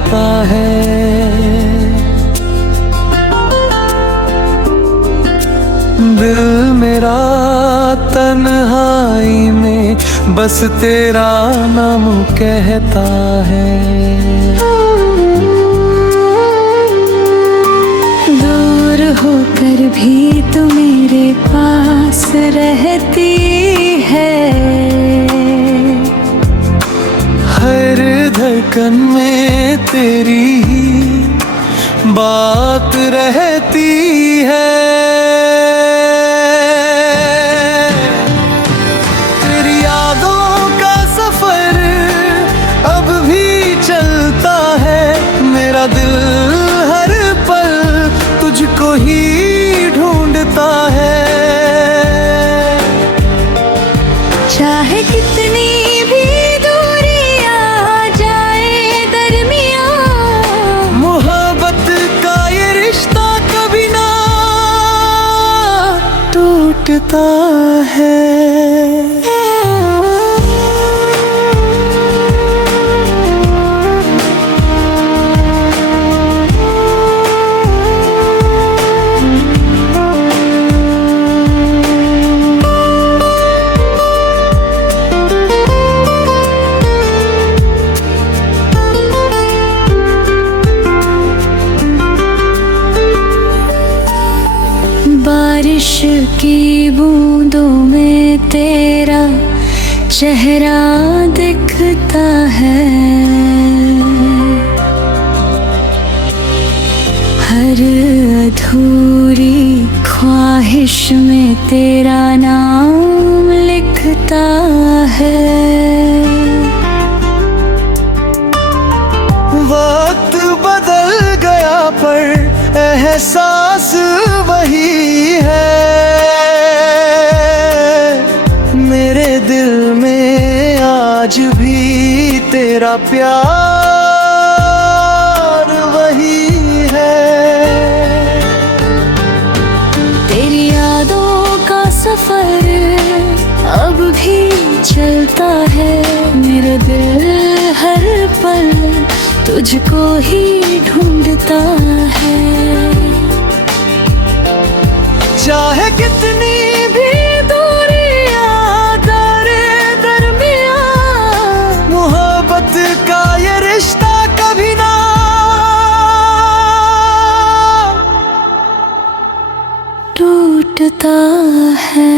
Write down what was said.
रहता है। दिल मेरा तन्हाई में बस तेरा नाम कहता है। दूर होकर भी तू मेरे पास रहती है। हर धड़कन में तेरी ही बात रहती है। तेरी यादों का सफर अब भी चलता है। मेरा दिल हर पल तुझको ही ढूंढता है। चाहे कितनी भी दूरियां आ जाए दरमियां, मोहब्बत का ये रिश्ता कभी ना टूटता है। बारिश की बूंदों में तेरा चेहरा दिखता है। हर अधूरी ख्वाहिश में तेरा नाम लिखता है। वक्त बदल गया पर एहसास वही है। मेरे दिल में आज भी तेरा प्यार वही है। तेरी यादों का सफर अब भी चलता है। मेरा दिल हर पल तुझको ही ढूंढता है। चाहे कितनी भी दूरियां दरे दरमियां, मोहब्बत का ये रिश्ता कभी ना टूटता है।